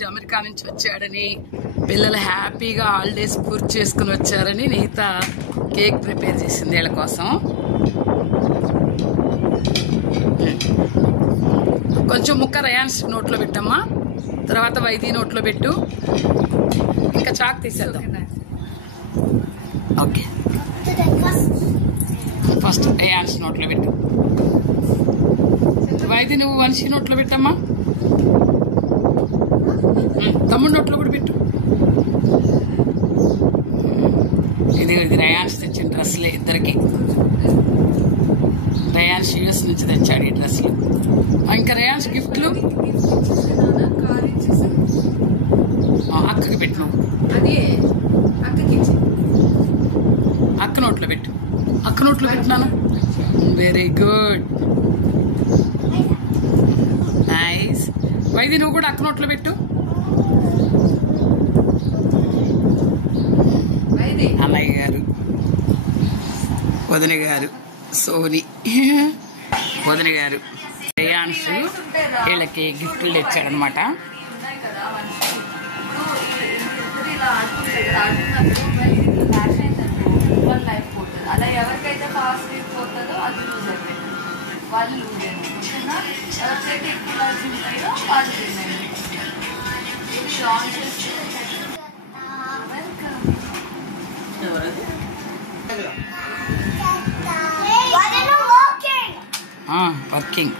America నుంచి వచ్చాడని పిల్లలు హ్యాపీగా హాలిడేస్ పూర్తి చేసుకుని వచ్చారని నీత కేక్ ప్రిపేర్ చేసింది వీళ్ళ కోసం. కొంచెం ముక్క రయాన్స్ నోట్లో పెట్టమ్మా, తర్వాత వైద్య నోట్లో పెట్టు, ఇంకా చాక్ తీసేద్దాం. ఓకే, ఫస్ట్ రయాన్స్ నోట్లో పెట్టు, వైద్య నువ్వు వంశీ నోట్లో పెట్టమ్మా, తమ్ముడు నోట్లో కూడా పెట్టు. ఇది రయాన్స్ తెచ్చిన డ్రెస్సులే ఇద్దరికి. రయాన్స్ యూఎస్ నుంచి తెచ్చాడు ఈ డ్రెస్సులు. ఇంకా రయాన్స్ గిఫ్ట్లు అక్కకి పెట్టు, అక్క నోట్లో పెట్టు, అక్క నోట్లో పెట్టినాను. Very good, nice. వైద్య నువ్వు కూడా అక్క నోట్లో పెట్టు. అన్నయ్య గారు, వదిన గారు, సోని వదిన గారు, రేయాన్స్ వీళ్ళకి గిఫ్ట్లు తెచ్చారనమాట. అలా ఎవరికైతే ఫాస్ట్ పోతుందో అది లూజ్ అయిపోయింది, వాళ్ళు లూజ్ అయిపోయింది, వాళ్ళు తిన్నాయి. వర్కింగ్